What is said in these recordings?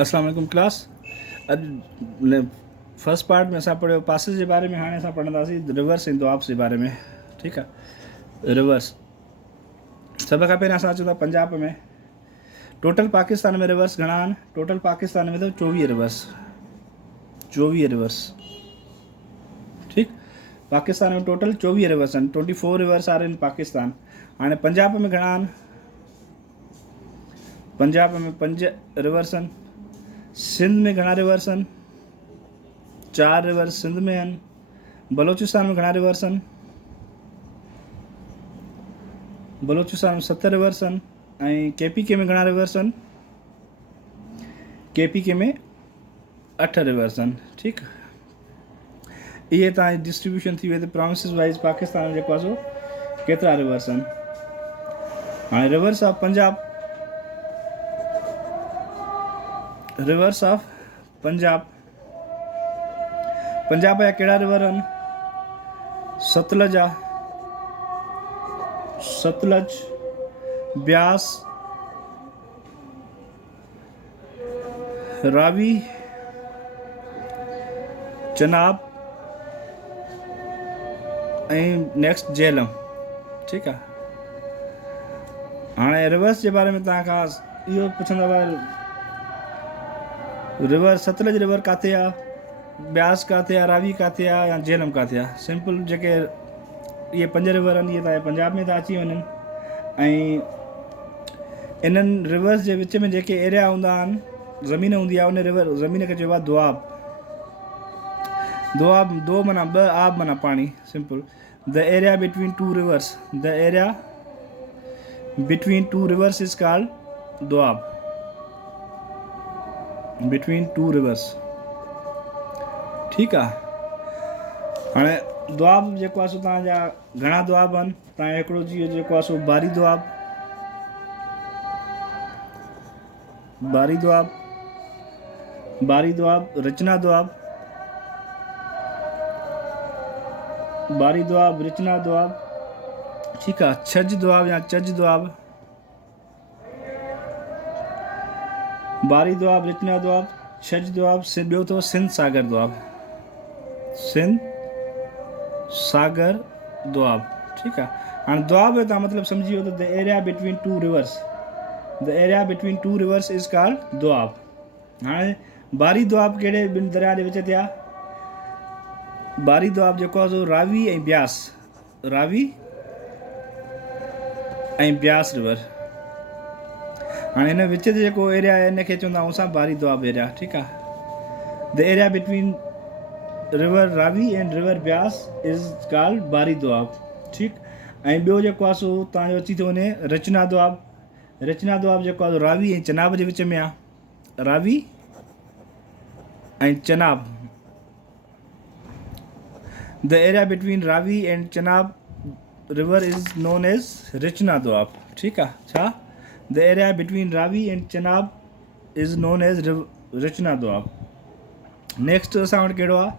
अस्सलाम वालेकुम क्लास। अॼु फर्स्ट पार्ट में असां पढ़ियो पासिस जे बारे में। हाणे असां पढ़ंदासीं रिवर्स इन दोआब्स जे बारे में। ठीकु आहे। रिवर्स सभ खां पहिरियों असां अचूं था पंजाब में। टोटल पाकिस्तान में रिवर्स घणा आहिनि? टोटल पाकिस्तान में त 24 रिवर्स। 24 रिवर्स। ठीकु। पाकिस्तान में टोटल 24 रिवर्स आहिनि। 24 रिवर्स आर इन पाकिस्तान। हाणे पंजाब में घणा आहिनि? पंजाब में 5 रिवर्स आहिनि। सिंध में घणा रिवर्स आहिनि? 4 रिवर्स सिंध में आहिनि। बलोचिस्तान में घणा रिवर्स आहिनि? बलोचिस्तान में 7 रिवर्स आहिनि। ऐं KPK में घणा रिवर्स आहिनि? KPK में 8 रिवर्स आहिनि। ठीकु। इहे तव्हांजी डिस्ट्रीब्यूशन थी वई त प्रोविंसिस वाइज़ पाकिस्तान में जेको आहे सो केतिरा रिवर्स आहिनि। हाणे reverse of Punjab. Reverse of Punjab. पंजाब जा कहिड़ा रिवर आहिनि? सतलज आहे। सतलज, ब्यास, रावी, चनाब ऐं नेक्स्ट झेलम। ठीकु आहे। हाणे रिवर्स जे बारे में तव्हां खां इहो पुछंदव, रिवर सतलज रिवर किथे आहे, ब्यास किथे आहे, रावी किथे आहे या झेलम किथे आहे? सिंपल जेके इहे 5 रिवर आहिनि इहे तव्हांजे पंजाब में था अची वञनि। ऐं इन्हनि रिवर्स जे विच में जेके एरिया हूंदा आहिनि, ज़मीन हूंदी आहे, उन रिवर ज़मीन खे चइबो आहे दोआब। दोआब, दो माना 2, आब माना पाणी। Simple. The area between 2 rivers, the area between 2 reverse is called Doab. बिटवीन 2 रिवर्स। ठीकु आहे। हाणे दोआब जेको आहे सो तव्हांजा घणा दोआब आहिनि? तव्हांजो हिकिड़ो जी जेको आहे सो बारी दोआब, बारी दोआब, बारी दोआब, रचना दोआब, बारी दोआब, रचना दोआब। ठीकु आहे। छज दोआब या चज दोआब, बारी दोआब, रचना दोआब, छज दोआब। ॿियो अथव सिंध सागर दोआब। सिंध सागर दोआब। ठीकु आहे। हाणे दोआब जो तव्हां मतिलबु सम्झी वियो त the area between 2 rivers, the area between 2 rivers is called Doab. हाणे बारी दोआब कहिड़े ॿिनि दरिया जे विच ते आहे? बारी दोआब जेको आहे सो रावी ऐं ब्यास, रावी ऐं ब्यास रिवर। हाणे हिन विच ते जेको एरिया आहे इनखे चवंदा आहियूं असां बारी दोआब एरिया। ठीकु आहे। The area between river Ravi and river Beas is called बारी दोआब। ठीकु। ऐं ॿियो जेको आहे सो तव्हांजो अची थो वञे रचना दोआब। रचना दोआब जेको आहे रावी ऐं चनाब जे विच में आहे। रावी ऐं Chenab. The area between Ravi and Chenab river is known as Rachna Doab. ठीकु आहे। छा? The area between Ravi and Chenab is known as Rachna Doab. Next असां वटि कहिड़ो आहे?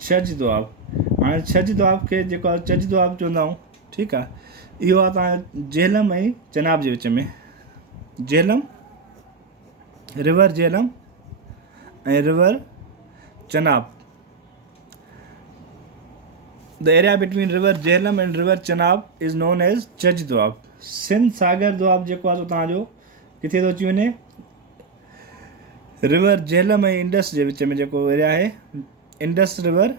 छज दोआब। हाणे छज दोआब खे जेको आहे चज दोआब चवंदा आहियूं। ठीकु आहे। इहो आहे तव्हांजो झेलम ऐं चनाब जे विच में। झेलम, रिवर झेलम ऐं river Chenab. The area between river Jhelum and river Chenab is known as Chaj Doab. Sindh Sagar Doab जेको आहे सो तव्हांजो किथे थो अची वञे? रिवर झेलम ऐं इंडस जे विच में जेको एरिया आहे, इंडस रिवर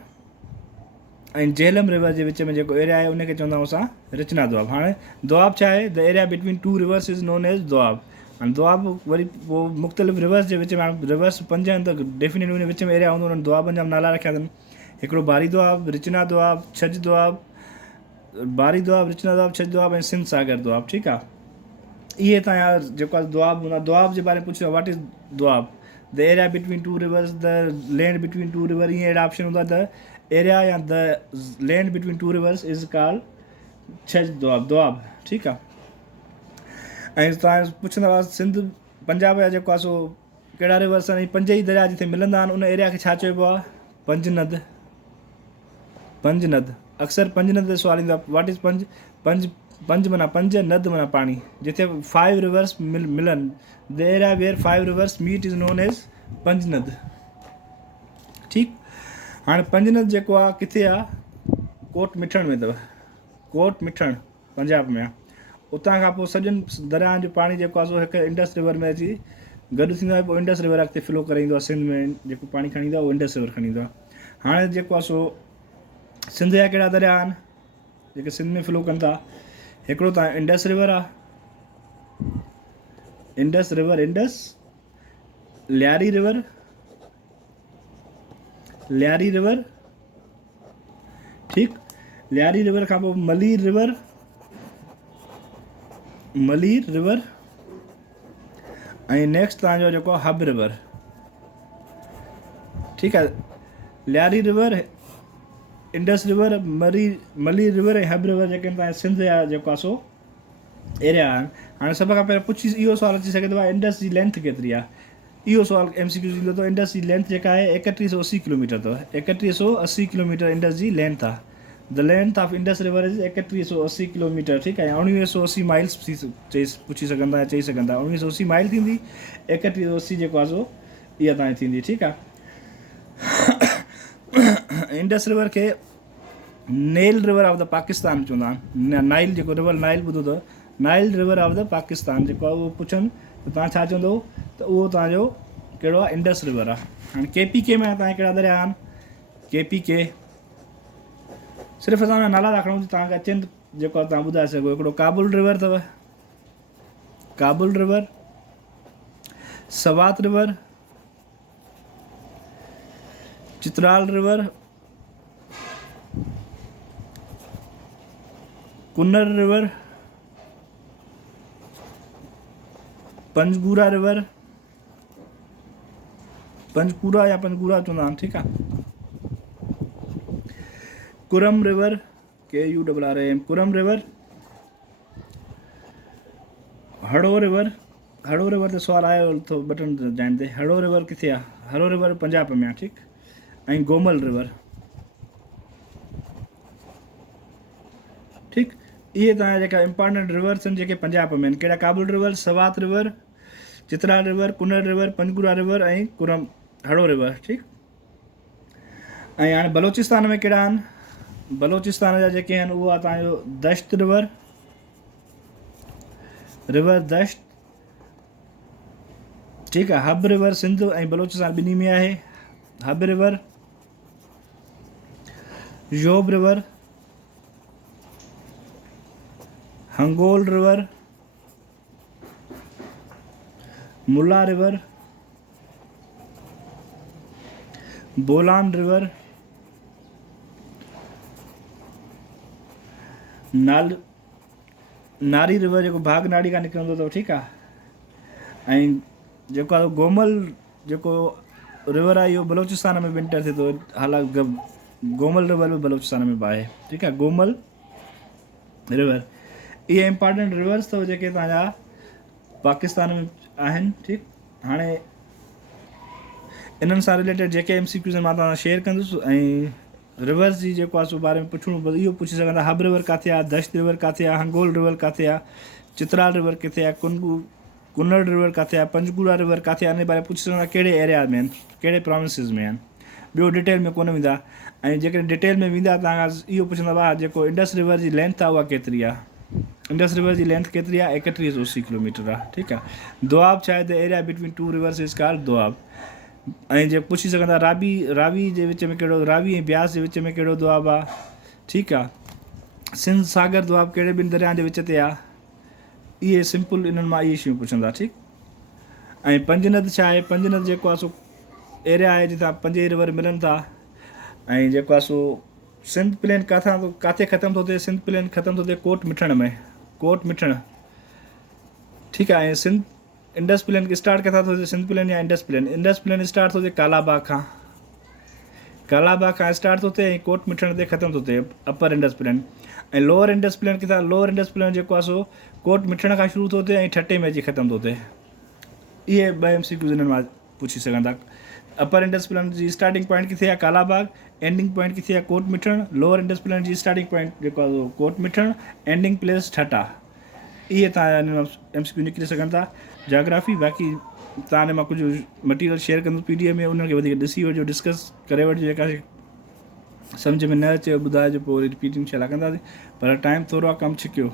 ऐं झेलम रिवर जे विच में जेको एरिया आहे उनखे चवंदा आहियूं असां रचना दोआब। हाणे दोआब छा आहे? The area between 2 rivers is known as Doab. हाणे दोआब वरी पोइ मुख़्तलिफ़ रिवर्स जे विच में, हाणे रिवर्स 5 आहिनि त डेफिनेट उन विच में एरिया हूंदो, उन्हनि दोआबनि जा नाला रखिया अथनि। हिकिड़ो बारी दोआब, रचना दोआब, छज दोआब, बारी दोआब, रचना दोआब, छज दोआब ऐं सिंध सागर दोआब। ठीकु आहे। इहे तव्हांजा जेको आहे दोआब हूंदा। दोआब जे बारे में पुछो what is Doab? The area between 2 rivers, the land between 2 river. ईअं अहिड़ा ऑप्शन हूंदा। द एरिया या the land between 2 rivers is called Chaj Doab, Doab. ठीकु आहे। ऐं तव्हां पुछंदव सिंध पंजाब जा जेको आहे सो कहिड़ा रिवर्स आहिनि? 5 ई दरिया जिथे मिलंदा आहिनि उन एरिया खे छा चइबो आहे? पंजनद। पंजनद। अक्सर पंज नद ते सुवाल ईंदो आहे, व्हाट इज़ पंज? पंज पंज माना पंज, नद माना पाणी। जिथे 5 रिवर्स मिलनि, the area where 5 rivers meet is known as Panjnad. ठीकु, हाणे पंज नद जेको आहे किथे आहे? कोट मिठण में अथव। कोट मिठण पंजाब में आहे। उतां खां पोइ सॼनि दरियाहनि जो पाणी जेको आहे सो हिकु इंडस रिवर में अची गॾु थींदो आहे। पोइ इंडस रिवर अॻिते फ्लो करे ईंदो आहे सिंध में, जेको पाणी खणी ईंदो आहे उहो इंडस रिवर खणी ईंदो आहे। हाणे जेको आहे सो सिंध जा कहिड़ा दरिया आहिनि जेके सिंध में फ्लो कनि था? हिकिड़ो तव्हां इंडस रिवर आहे, इंडस रिवर, इंडस, लियारी रिवर, लियारी रिवर, ठीकु, लियारी रिवर खां पोइ मलीर रिवर, मलीर रिवर, ऐं नेक्स्ट तव्हांजो जेको आहे हब रिवर। ठीकु आहे, Lyari river, Indus river, Malir रिवर ऐं हब रिवर जेके तव्हांजे सिंध जा जेको आहे सो एरिया आहिनि। हाणे सभ खां पहिरियों इहो सुवाल अची सघे थो आहे इंडस जी लेंथ केतिरी आहे? इहो सुवाल MCQ ईंदो अथव। इंडस जी लेंथ जेका आहे 3180 किलोमीटर अथव। 3180 किलोमीटर इंडस जी लेंथ आहे। The length of Indus river is 3180 किलोमीटर। ठीकु आहे, 1980 माइल्स पुछी सघंदा, चई सघंदा 1980 माइल थींदी, 3180 जेको आहे सो इहा तव्हांजी थींदी। ठीकु आहे, इंडस रिवर खे nail river of the Pakistan चवंदा आहिनि। नाइल जेको रिवर नाइल ॿुधो अथव, Nile river of the Pakistan जेको आहे उहो पुछनि त तव्हां छा चवंदो? त उहो तव्हांजो कहिड़ो आहे? इंडस रिवर आहे। हाणे KPK में तव्हांजे कहिड़ा दरिया आहिनि? KPK सिर्फ़ु असां नाला था खणूं तव्हांखे अचनि जेको आहे तव्हां ॿुधाए सघो। हिकिड़ो काबुल रिवर अथव, Kabul river, Swat river, Chitral river, Kunar river, Panjgora river, Panjkora या पंजगूरा चवंदा आहिनि। ठीकु आहे, Kurram river, KURRAM, Kurram river, Haro river, Haro river ते सुवाल आयो थो बटन जाइन ते। हड़ो रिवर किथे आहे? हड़ो रिवर पंजाब में आहे। ठीकु, ऐं गोमल रिवर। ठीकु, इहे तव्हांजा जेका इंपॉर्टेंट रिवर्स आहिनि जेके पंजाब में आहिनि। कहिड़ा? Kabul river, Swat river, Chitral river, Kunar river, Panjgora river ऐं कुरम हड़ो रिवर। ठीकु, ऐं हाणे बलोचिस्तान में कहिड़ा आहिनि? बलोचिस्तान जा जेके आहिनि उहो आहे तव्हांजो दश्त रिवर, रिवर दश्त। ठीकु आहे, हब रिवर सिंध ऐं बलोचिस्तान ॿिन्ही में आहे। Hub river, Zhob river, Hingol river, Mula river, Bolan river, Nari river जेको भागनाड़ी खां निकिरंदो अथव। ठीकु आहे, ऐं जेको आहे गोमल जेको रिवर आहे इहो बलोचिस्तान में विंटर थिए थो। हालांकि गोमल रिवर बि बलोचिस्तान में बि आहे। ठीकु आहे, गोमल रिवर। इहे इंपॉर्टेंट रिवर्स अथव जेके तव्हांजा पाकिस्तान में आहिनि। ठीकु, हाणे इन्हनि सां रिलेटेड जेके MCQs मां तव्हां शेयर कंदुसि ऐं रिवर्स जी जेको आहे सो बारे में पुछणो इहो पुछी सघंदा। हब रिवर किथे आहे? दश्त रिवर किथे आहे? हंगोल रिवर किथे आहे? चित्राल रिवर किथे आहे? कुन्नड़ रिवर किथे आहे? पंजगूरा रिवर किथे आहे? इन बारे में पुछी सघंदा कहिड़े एरिया में आहिनि, कहिड़े प्रोविंसिस में आहिनि। ॿियो डिटेल में कोन वेंदा, ऐं जेकॾहिं डिटेल में वेंदा तव्हां इहो पुछंदा हुआ जेको इंडस रिवर जी लेंथ आहे उहा केतिरी आहे? इंडस रिवर जी लेंथ केतिरी आहे? 3180 किलोमीटर आहे। ठीकु आहे, दोआब छा आहे? The area between two rivers is called Doab. ऐं जे पुछी सघंदा रावी जे विच में कहिड़ो, रावी ऐं ब्यास जे विच में कहिड़ो दोआब आहे? ठीकु आहे, सिंध सागर दोआब कहिड़े ॿिनि दरिया जे विच ते आहे? इहे सिंपल इन्हनि मां इहे शयूं पुछंदा। ठीकु, ऐं पंजनद छा आहे? पंजनद जेको आहे सो एरिया आहे जितां पंजे रिवर मिलनि था। ऐं जेको आहे सो सिंध प्लेन किथे ख़तमु थो थिए? सिंध प्लेन ख़तमु थो थिए कोट मिठण में, कोट मिठण। ठीकु आहे, ऐं सिंध इंडस प्लेन स्टार्ट किथां थो थिए? सिंध प्लेन या Indus plain? Indus plain start थो थिए कालाबाग खां, कालाबाग खां स्टार्ट थो थिए ऐं कोट मिठण ते ख़तमु थो थिए अपर इंडस प्लेन। ऐं लोअर इंडस प्लेन किथां? लोअर इंडस प्लेन जेको आहे सो कोट मिठण खां शुरू थो थिए ऐं ठटे में अची ख़तमु थो थिए। इहे ॿ MCQs हिननि मां पुछी सघंदा। अपर इंडस प्लान जी स्टार्टिंग पॉइंट किथे आहे कालाबाग, एंडिंग पॉइंट किथे आहे कोट मिठण, लोअर इंडस प्लान जी स्टार्टिंग पॉइंट जेको आहे कोट मिठण, एंडिंग प्लेस ठटा। इहे तव्हां MCQ निकिरी सघनि था। जोग्राफी बाक़ी तव्हां ने मां कुझु मटीरियल शेयर कंदुसि PDF में, उनखे वधीक ॾिसी वठिजो, डिस्कस करे वठिजो, जेका सम्झ में न अचे ॿुधाइजो, पोइ वरी रिपीटिंग छा कंदासीं, पर टाइम थोरो आहे, कमु छिकियो।